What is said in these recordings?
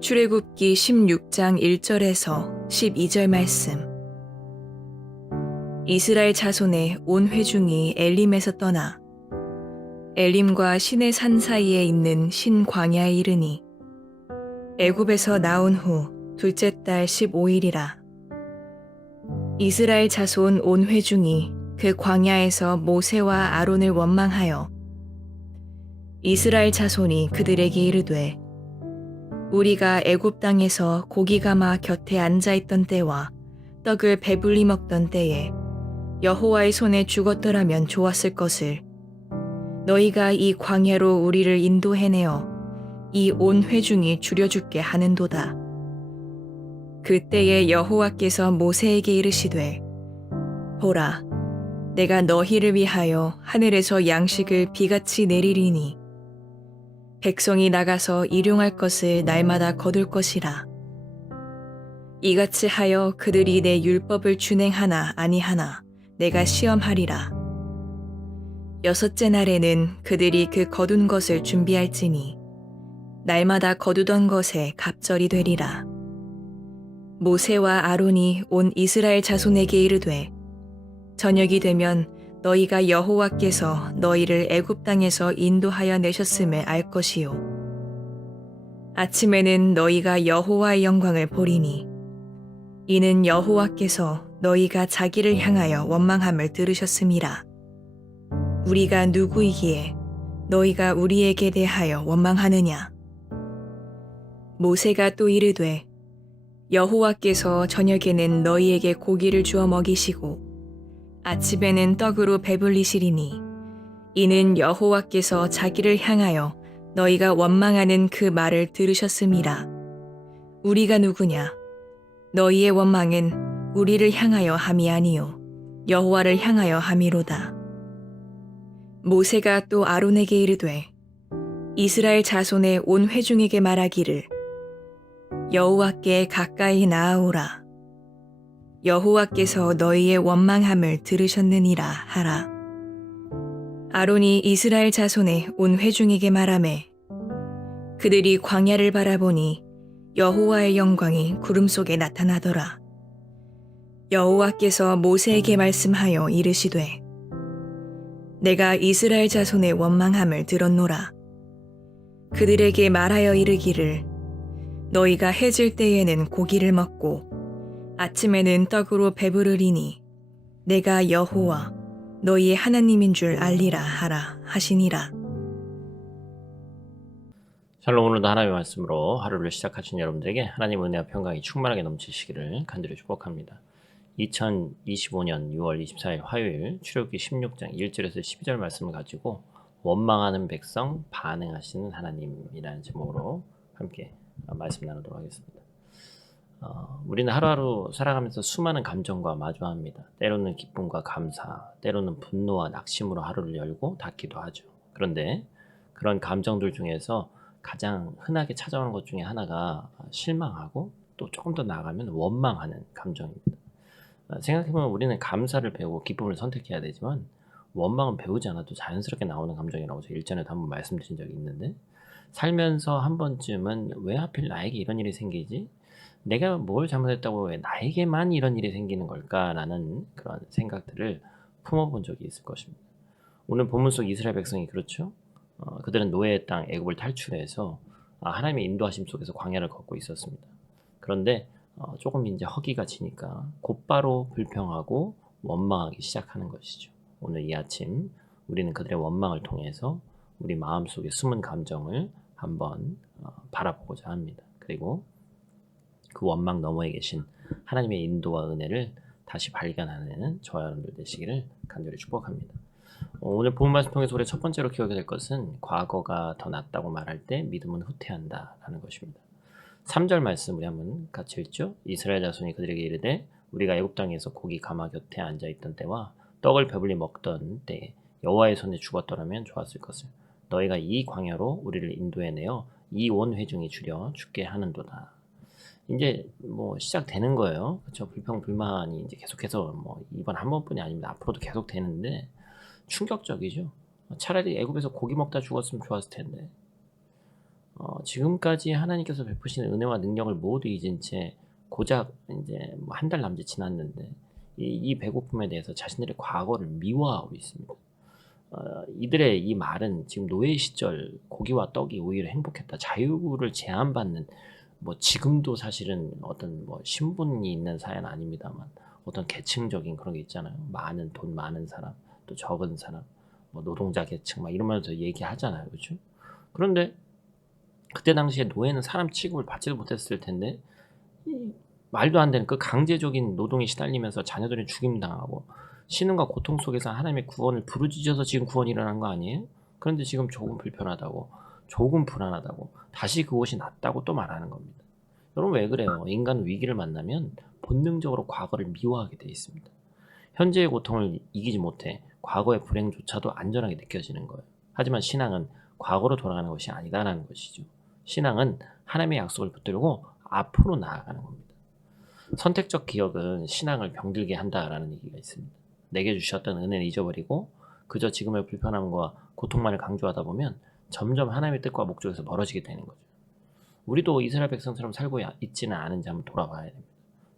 출애굽기 16장 1절에서 12절 말씀. 이스라엘 자손의 온 회중이 엘림에서 떠나 엘림과 신의 산 사이에 있는 신 광야에 이르니 애굽에서 나온 후 둘째 달 15일이라. 이스라엘 자손 온 회중이 그 광야에서 모세와 아론을 원망하여 이스라엘 자손이 그들에게 이르되 우리가 애굽 땅에서 고기가마 곁에 앉아있던 때와 떡을 배불리 먹던 때에 여호와의 손에 죽었더라면 좋았을 것을 너희가 이 광야로 우리를 인도해내어 이 온 회중이 줄여죽게 하는도다. 그때에 여호와께서 모세에게 이르시되 보라, 내가 너희를 위하여 하늘에서 양식을 비같이 내리리니 백성이 나가서 일용할 것을 날마다 거둘 것이라. 이같이 하여 그들이 내 율법을 준행하나 아니하나 내가 시험하리라. 여섯째 날에는 그들이 그 거둔 것을 준비할지니 날마다 거두던 것에 갑절이 되리라. 모세와 아론이 온 이스라엘 자손에게 이르되 저녁이 되면 너희가 여호와께서 너희를 애굽 땅에서 인도하여 내셨음을 알 것이요. 아침에는 너희가 여호와의 영광을 보리니 이는 여호와께서 너희가 자기를 향하여 원망함을 들으셨음이라. 우리가 누구이기에 너희가 우리에게 대하여 원망하느냐. 모세가 또 이르되 여호와께서 저녁에는 너희에게 고기를 주어 먹이시고 아침에는 떡으로 배불리시리니 이는 여호와께서 자기를 향하여 너희가 원망하는 그 말을 들으셨음이라. 우리가 누구냐? 너희의 원망은 우리를 향하여 함이 아니요 여호와를 향하여 함이로다. 모세가 또 아론에게 이르되 이스라엘 자손의 온 회중에게 말하기를 여호와께 가까이 나아오라. 여호와께서 너희의 원망함을 들으셨느니라 하라. 아론이 이스라엘 자손의 온 회중에게 말하매 그들이 광야를 바라보니 여호와의 영광이 구름 속에 나타나더라. 여호와께서 모세에게 말씀하여 이르시되 내가 이스라엘 자손의 원망함을 들었노라. 그들에게 말하여 이르기를 너희가 해질 때에는 고기를 먹고 아침에는 떡으로 배부르리니 내가 여호와 너희의 하나님인 줄 알리라 하라 하시니라. 샬롬. 오늘도 하나님의 말씀으로 하루를 시작하신 여러분들에게 하나님 은혜와 평강이 충만하게 넘치시기를 간절히 축복합니다. 2025년 6월 24일 화요일 출애굽기 16장 1절에서 12절 말씀을 가지고 원망하는 백성 반응하시는 하나님이라는 제목으로 함께 말씀 나누도록 하겠습니다. 우리는 하루하루 살아가면서 수많은 감정과 마주합니다. 때로는 기쁨과 감사, 때로는 분노와 낙심으로 하루를 열고 닫기도 하죠. 그런데 그런 감정들 중에서 가장 흔하게 찾아오는 것 중에 하나가 실망하고 또 조금 더 나아가면 원망하는 감정입니다. 생각해보면 우리는 감사를 배우고 기쁨을 선택해야 되지만 원망은 배우지 않아도 자연스럽게 나오는 감정이라고 제가 일전에도 한번 말씀드린 적이 있는데 살면서 한 번쯤은 왜 하필 나에게 이런 일이 생기지? 내가 뭘 잘못했다고 왜 나에게만 이런 일이 생기는 걸까라는 그런 생각들을 품어본 적이 있을 것입니다. 오늘 본문 속 이스라엘 백성이 그렇죠. 그들은 노예의 땅 애굽을 탈출해서 하나님의 인도하심 속에서 광야를 걷고 있었습니다. 그런데 조금 이제 허기가 지니까 곧바로 불평하고 원망하기 시작하는 것이죠. 오늘 이 아침 우리는 그들의 원망을 통해서 우리 마음속에 숨은 감정을 한번 바라보고자 합니다. 그리고 그 원망 너머에 계신 하나님의 인도와 은혜를 다시 발견하는 저와 여러분들 되시기를 간절히 축복합니다. 오늘 본 말씀 통해서 우리 첫 번째로 기억해야 될 것은 과거가 더 낫다고 말할 때 믿음은 후퇴한다 라는 것입니다. 3절 말씀 우리 한번 같이 읽죠. 이스라엘 자손이 그들에게 이르되 우리가 애굽 땅에서 고기 가마 곁에 앉아있던 때와 떡을 배불리 먹던 때에 여호와의 손에 죽었더라면 좋았을 것을 너희가 이 광야로 우리를 인도해내어 이 온 회중이 줄여 죽게 하는도다. 이제 뭐 시작되는 거예요. 그쵸? 불평 불만이 이제 계속해서 뭐 이번 한 번뿐이 아닙니다. 앞으로도 계속 되는데 충격적이죠. 차라리 애굽에서 고기 먹다 죽었으면 좋았을 텐데 지금까지 하나님께서 베푸신 은혜와 능력을 모두 잊은 채 고작 인제 뭐 한 달 남짓 지났는데 이 배고픔에 대해서 자신들의 과거를 미워하고 있습니다. 이들의 이 말은 지금 노예 시절 고기와 떡이 오히려 행복했다. 자유를 제한받는 뭐 지금도 사실은 어떤 뭐 신분이 있는 사회는 아닙니다만 어떤 계층적인 그런 게 있잖아요. 많은 돈 많은 사람, 또 적은 사람, 뭐 노동자 계층 막 이러면서 얘기하잖아요. 그죠? 그런데 그때 당시에 노예는 사람 취급을 받지도 못했을 텐데 이 말도 안 되는 그 강제적인 노동에 시달리면서 자녀들이 죽임당하고 신음과 고통 속에서 하나님의 구원을 부르짖어서 지금 구원이 일어난 거 아니에요? 그런데 지금 조금 불편하다고, 조금 불안하다고, 다시 그것이 낫다고 또 말하는 겁니다. 여러분 왜 그래요? 인간은 위기를 만나면 본능적으로 과거를 미워하게 돼 있습니다. 현재의 고통을 이기지 못해 과거의 불행조차도 안전하게 느껴지는 거예요. 하지만 신앙은 과거로 돌아가는 것이 아니다라는 것이죠. 신앙은 하나님의 약속을 붙들고 앞으로 나아가는 겁니다. 선택적 기억은 신앙을 병들게 한다라는 얘기가 있습니다. 내게 주셨던 은혜를 잊어버리고 그저 지금의 불편함과 고통만을 강조하다 보면 점점 하나님의 뜻과 목적에서 멀어지게 되는 거죠. 우리도 이스라엘 백성처럼 살고 있지는 않은지 한번 돌아봐야 됩니다.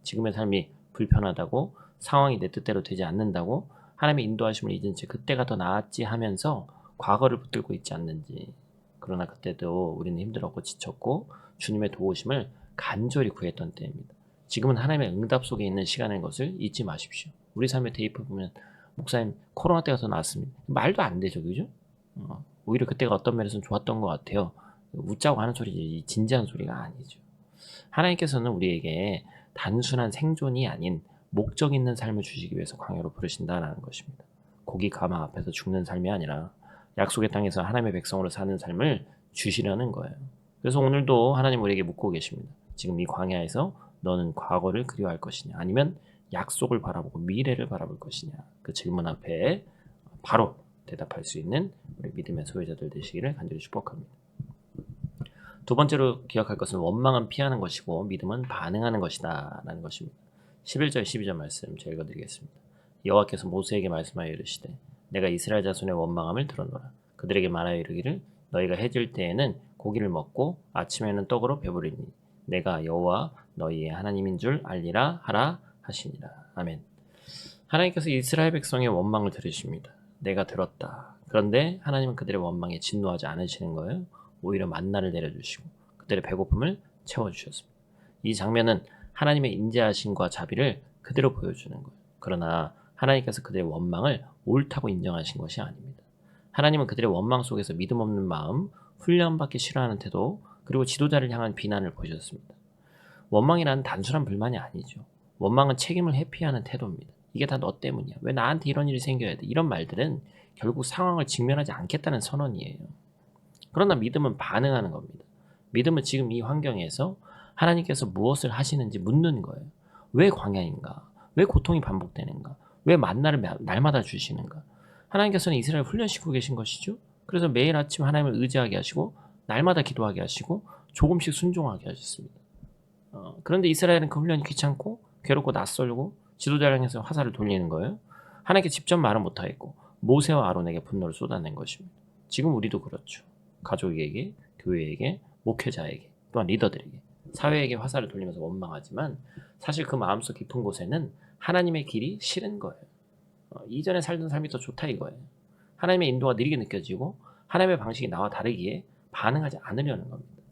지금의 삶이 불편하다고 상황이 내 뜻대로 되지 않는다고 하나님의 인도하심을 잊은 채 그때가 더 나았지 하면서 과거를 붙들고 있지 않는지. 그러나 그때도 우리는 힘들었고 지쳤고 주님의 도우심을 간절히 구했던 때입니다. 지금은 하나님의 응답 속에 있는 시간인 것을 잊지 마십시오. 우리 삶의 대입해 보면 목사님 코로나 때가 더 나았습니다. 말도 안 되죠, 그죠? 오히려 그때가 어떤 면에서는 좋았던 것 같아요. 웃자고 하는 소리지 진지한 소리가 아니죠. 하나님께서는 우리에게 단순한 생존이 아닌 목적 있는 삶을 주시기 위해서 광야로 부르신다라는 것입니다. 고기 가마 앞에서 죽는 삶이 아니라 약속의 땅에서 하나님의 백성으로 사는 삶을 주시려는 거예요. 그래서 오늘도 하나님 우리에게 묻고 계십니다. 지금 이 광야에서 너는 과거를 그리워할 것이냐 아니면 약속을 바라보고 미래를 바라볼 것이냐 그 질문 앞에 바로 대답할 수 있는 우리 믿음의 소유자들 되시기를 간절히 축복합니다. 두 번째로 기억할 것은 원망은 피하는 것이고 믿음은 반응하는 것이다 라는 것입니다. 11절 12절 말씀 제가 읽어드리겠습니다. 여호와께서 모세에게 말씀하여 이르시되 내가 이스라엘 자손의 원망함을 들었노라. 그들에게 말하여 이르기를 너희가 해질 때에는 고기를 먹고 아침에는 떡으로 배부르니 내가 여호와 너희의 하나님인 줄 알리라 하라 하시니라. 아멘. 하나님께서 이스라엘 백성의 원망을 들으십니다. 내가 들었다. 그런데 하나님은 그들의 원망에 진노하지 않으시는 거예요. 오히려 만나를 내려주시고 그들의 배고픔을 채워주셨습니다. 이 장면은 하나님의 인자하심과 자비를 그대로 보여주는 거예요. 그러나 하나님께서 그들의 원망을 옳다고 인정하신 것이 아닙니다. 하나님은 그들의 원망 속에서 믿음 없는 마음, 훈련받기 싫어하는 태도, 그리고 지도자를 향한 비난을 보셨습니다. 원망이란 단순한 불만이 아니죠. 원망은 책임을 회피하는 태도입니다. 이게 다 너 때문이야. 왜 나한테 이런 일이 생겨야 돼? 이런 말들은 결국 상황을 직면하지 않겠다는 선언이에요. 그러나 믿음은 반응하는 겁니다. 믿음은 지금 이 환경에서 하나님께서 무엇을 하시는지 묻는 거예요. 왜 광야인가? 왜 고통이 반복되는가? 왜 만나를 날마다 주시는가? 하나님께서는 이스라엘 훈련시키고 계신 것이죠. 그래서 매일 아침 하나님을 의지하게 하시고 날마다 기도하게 하시고 조금씩 순종하게 하셨습니다. 그런데 이스라엘은 그 훈련이 귀찮고 괴롭고 낯설고 지도자를 향해서 화살을 돌리는 거예요. 하나님께 직접 말은 못하겠고 모세와 아론에게 분노를 쏟아낸 것입니다. 지금 우리도 그렇죠. 가족에게, 교회에게, 목회자에게, 또한 리더들에게, 사회에게 화살을 돌리면서 원망하지만 사실 그 마음속 깊은 곳에는 하나님의 길이 싫은 거예요. 이전에 살던 삶이 더 좋다 이거예요. 하나님의 인도가 느리게 느껴지고 하나님의 방식이 나와 다르기에 반응하지 않으려는 겁니다.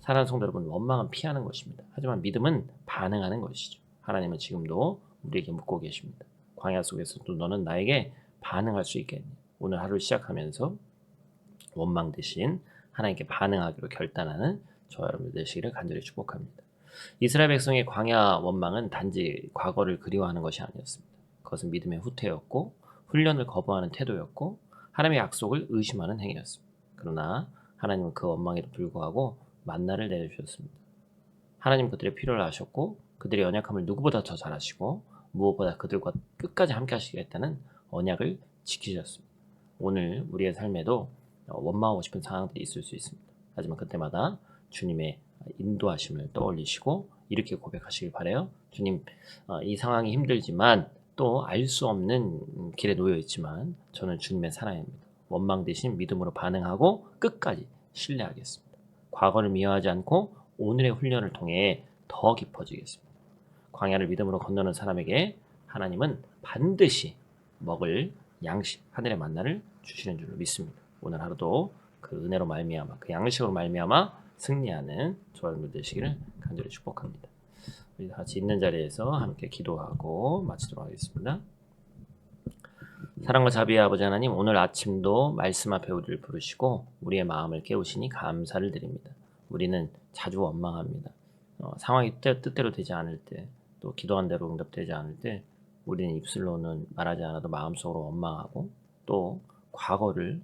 사랑하는 성도 여러분, 원망은 피하는 것입니다. 하지만 믿음은 반응하는 것이죠. 하나님은 지금도 우리에게 묻고 계십니다. 광야 속에서도 너는 나에게 반응할 수 있겠니? 오늘 하루를 시작하면서 원망 대신 하나님께 반응하기로 결단하는 저와 여러분들 되시기를 간절히 축복합니다. 이스라엘 백성의 광야 원망은 단지 과거를 그리워하는 것이 아니었습니다. 그것은 믿음의 후퇴였고 훈련을 거부하는 태도였고 하나님의 약속을 의심하는 행위였습니다. 그러나 하나님은 그 원망에도 불구하고 만나를 내려주셨습니다. 하나님 그들의 필요를 아셨고 그들의 연약함을 누구보다 더 잘 아시고 무엇보다 그들과 끝까지 함께 하시겠다는 언약을 지키셨습니다. 오늘 우리의 삶에도 원망하고 싶은 상황들이 있을 수 있습니다. 하지만 그때마다 주님의 인도하심을 떠올리시고 이렇게 고백하시길 바래요. 주님, 이 상황이 힘들지만 또 알 수 없는 길에 놓여 있지만 저는 주님의 사랑입니다. 원망 대신 믿음으로 반응하고 끝까지 신뢰하겠습니다. 과거를 미워하지 않고 오늘의 훈련을 통해 더 깊어지겠습니다. 광야를 믿음으로 건너는 사람에게 하나님은 반드시 먹을 양식, 하늘의 만나를 주시는 줄로 믿습니다. 오늘 하루도 그 은혜로 말미암아, 그 양식으로 말미암아 승리하는 저와 여러분 되시기를 간절히 축복합니다. 우리 다 같이 있는 자리에서 함께 기도하고 마치도록 하겠습니다. 사랑과 자비의 아버지 하나님, 오늘 아침도 말씀 앞에 우리를 부르시고 우리의 마음을 깨우시니 감사를 드립니다. 우리는 자주 원망합니다. 상황이 뜻대로 되지 않을 때, 또 기도한 대로 응답되지 않을 때 우리는 입술로는 말하지 않아도 마음속으로 원망하고 또 과거를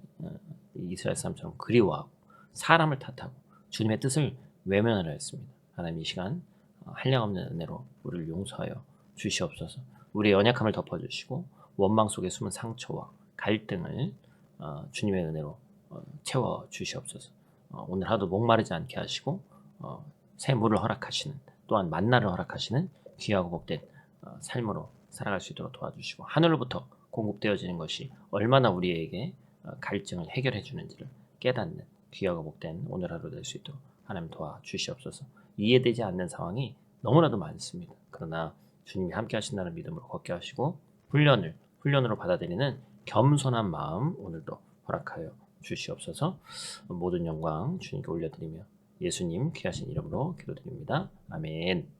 이스라엘 사람처럼 그리워하고 사람을 탓하고 주님의 뜻을 외면하려 했습니다. 하나님, 이 시간 한량없는 은혜로 우리를 용서하여 주시옵소서. 우리의 연약함을 덮어주시고 원망 속에 숨은 상처와 갈등을 주님의 은혜로 채워 주시옵소서. 오늘 하루 목마르지 않게 하시고 새 물을 허락하시는, 또한 만나를 허락하시는 귀하고 복된 삶으로 살아갈 수 있도록 도와주시고, 하늘로부터 공급되어지는 것이 얼마나 우리에게 갈증을 해결해 주는지를 깨닫는 귀하고 복된 오늘 하루 될 수 있도록 하나님 도와주시옵소서. 이해되지 않는 상황이 너무나도 많습니다. 그러나 주님이 함께 하신다는 믿음으로 걷게 하시고 훈련으로 받아들이는 겸손한 마음 오늘도 허락하여 주시옵소서. 모든 영광 주님께 올려드리며 예수님 귀하신 이름으로 기도드립니다. 아멘.